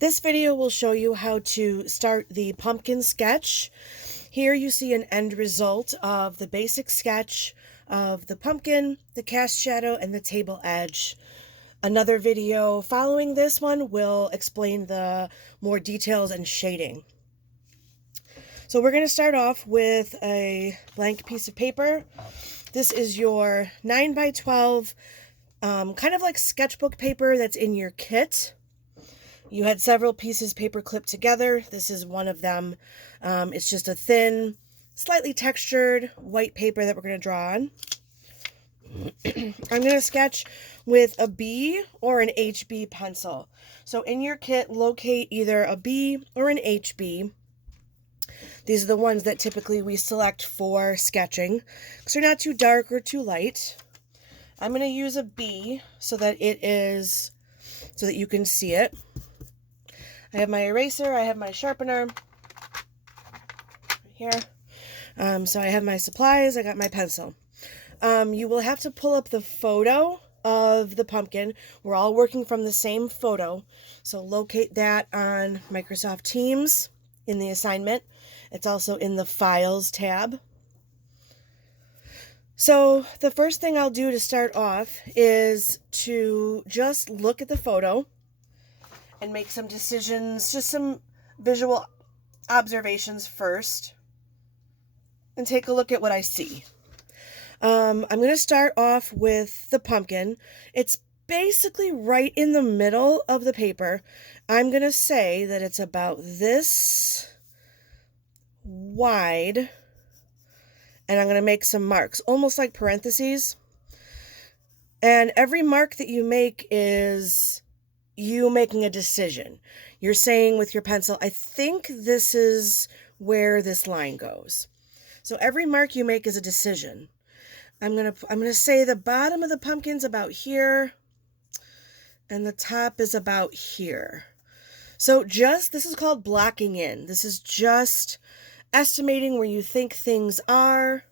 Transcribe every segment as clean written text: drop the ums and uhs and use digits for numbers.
This video will show you how to start the pumpkin sketch. Here you see an end result of the basic sketch of the pumpkin, the cast shadow, and the table edge. Another video following this one will explain the more details and shading. So we're going to start off with a blank piece of paper. This is your 9 by 12, kind of like sketchbook paper that's in your kit. You had several pieces paper clipped together. This is one of them. It's just a thin, slightly textured white paper that we're going to draw on. I'm going to sketch with a B or an HB pencil. So in your kit, locate either a B or an HB. These are the ones that typically we select for sketching because they're not too dark or too light. I'm going to use a B so that you can see it. I have my eraser, I have my sharpener right here. So I have my supplies, I got my pencil. You will have to pull up the photo of the pumpkin. We're all working from the same photo. So locate that on Microsoft Teams in the assignment. It's also in the Files tab. So the first thing I'll do to start off is to just look at the photo and make some decisions, just some visual observations first, and take a look at what I see. I'm going to start off with the pumpkin. It's basically right in the middle of the paper. I'm going to say that it's about this wide, and I'm going to make some marks, almost like parentheses. And every mark that you make is you making a decision. You're saying with your pencil, I think this is where this line goes. So every mark you make is a decision. I'm gonna say the bottom of the pumpkin's about here, and the top is about here. So this is called blocking in. This is just estimating where you think things are.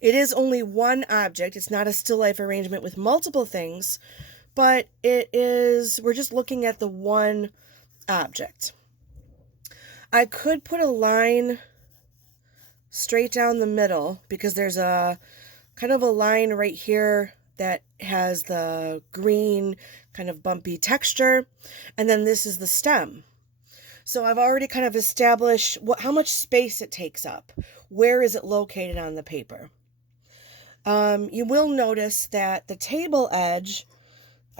It is only one object. It's not a still life arrangement with multiple things, but we're just looking at the one object. I could put a line straight down the middle because there's a kind of a line right here that has the green kind of bumpy texture, and then this is the stem. So I've already kind of established how much space it takes up. Where is it located on the paper? You will notice that the table edge,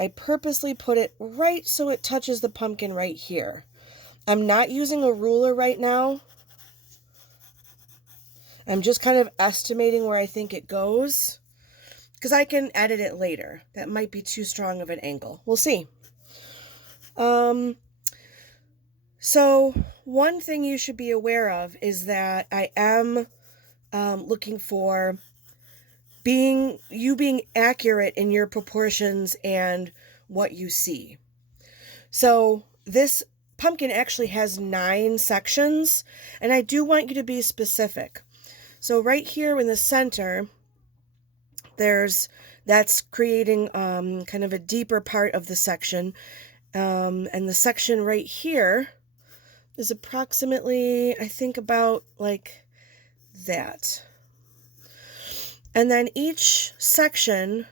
I purposely put it right so it touches the pumpkin right here. I'm not using a ruler right now. I'm just kind of estimating where I think it goes because I can edit it later. That might be too strong of an angle. We'll see. So one thing you should be aware of is that I am looking for being accurate in your proportions and what you see. So this pumpkin actually has 9 sections, and I do want you to be specific. So right here in the center, that's creating kind of a deeper part of the section, and the section right here is approximately, I think, about like that. And then each section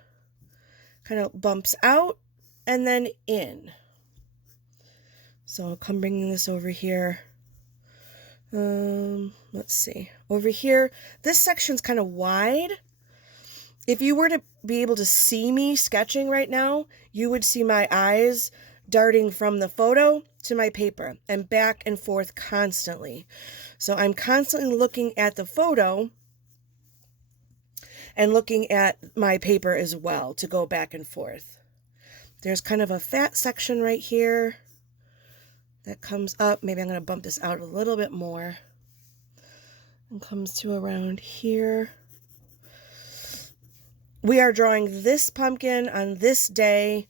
kind of bumps out and then in. So I'll come bringing this over here. Let's see. Over here, this section's kind of wide. If you were to be able to see me sketching right now, you would see my eyes darting from the photo to my paper and back and forth constantly. So I'm constantly looking at the photo and looking at my paper as well to go back and forth. There's kind of a fat section right here that comes up. Maybe I'm going to bump this out a little bit more and comes to around here. We are drawing this pumpkin on this day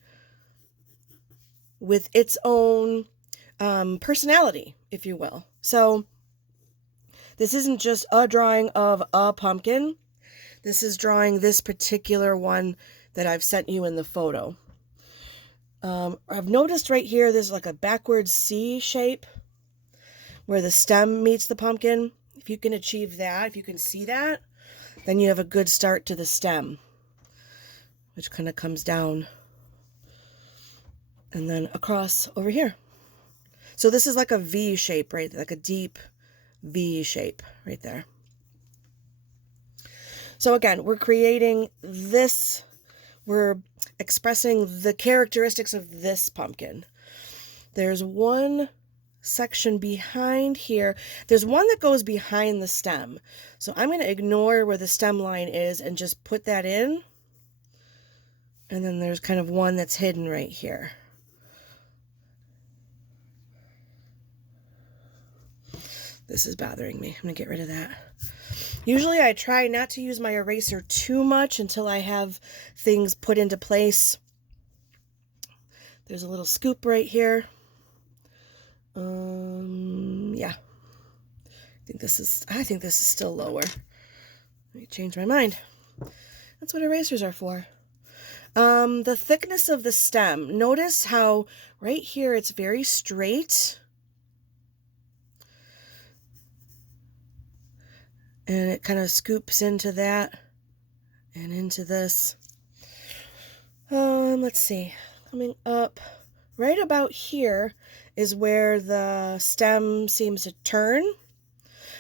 with its own personality, if you will. So this isn't just a drawing of a pumpkin. This is drawing this particular one that I've sent you in the photo. I've noticed right here there's like a backwards C shape where the stem meets the pumpkin. If you can achieve that, if you can see that, then you have a good start to the stem, which kind of comes down and then across over here. So this is like a V shape, right? Like a deep V shape right there. So again, we're creating this, we're expressing the characteristics of this pumpkin. There's one section behind here. There's one that goes behind the stem. So I'm going to ignore where the stem line is and just put that in. And then there's kind of one that's hidden right here. This is bothering me. I'm going to get rid of that. Usually I try not to use my eraser too much until I have things put into place. There's a little scoop right here. Yeah. I think this is still lower. Let me change my mind. That's what erasers are for. The thickness of the stem. Notice how right here it's very straight. And it kind of scoops into that and into this. Let's see. Coming up right about here is where the stem seems to turn.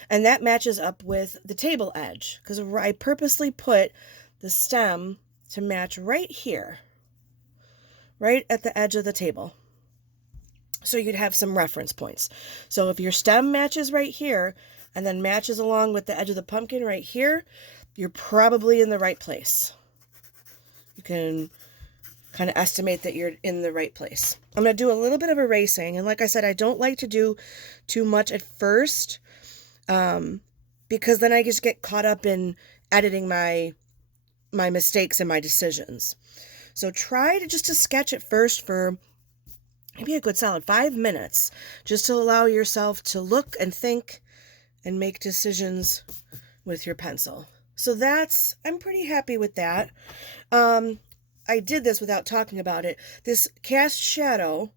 And that matches up with the table edge, because I purposely put the stem to match right here, right at the edge of the table. So you'd have some reference points. So if your stem matches right here, and then matches along with the edge of the pumpkin right here, you're probably in the right place. You can kind of estimate that you're in the right place. I'm going to do a little bit of erasing. And like I said, I don't like to do too much at first, because then I just get caught up in editing my mistakes and my decisions. So try to sketch at first for maybe a good solid 5 minutes, just to allow yourself to look and think and make decisions with your pencil. So I'm pretty happy with that. I did this without talking about it. This cast shadow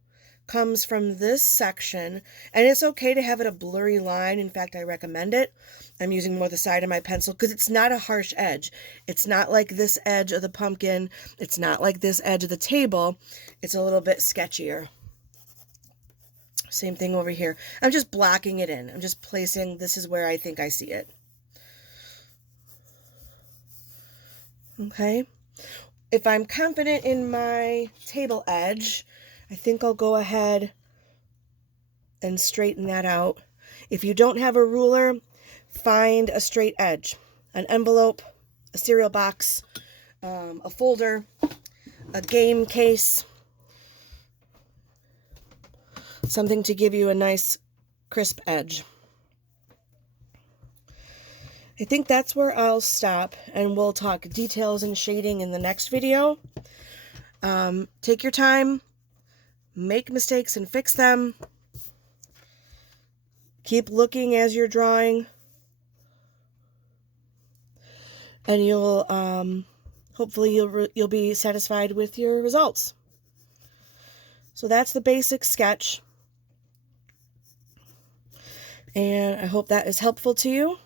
comes from this section, and it's okay to have it a blurry line. In fact, I recommend it. I'm using more the side of my pencil because it's not a harsh edge. It's not like this edge of the pumpkin. It's not like this edge of the table. It's a little bit sketchier. Same thing over here. I'm just blocking it in. I'm just placing, this is where I think I see it. Okay. If I'm confident in my table edge, I think I'll go ahead and straighten that out. If you don't have a ruler, find a straight edge. An envelope, a cereal box, a folder, a game case. Something to give you a nice crisp edge. I think that's where I'll stop, and we'll talk details and shading in the next video. Take your time, make mistakes and fix them. Keep looking as you're drawing, and you'll hopefully you'll be satisfied with your results. So that's the basic sketch. And I hope that is helpful to you.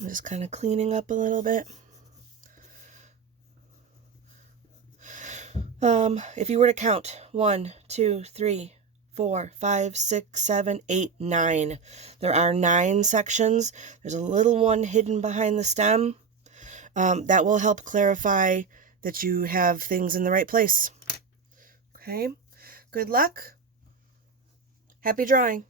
I'm just kind of cleaning up a little bit. If you were to count 1, 2, 3, 4, 5, 6, 7, 8, 9. There are 9 sections. There's a little one hidden behind the stem. That will help clarify that you have things in the right place. Okay. Good luck. Happy drawing.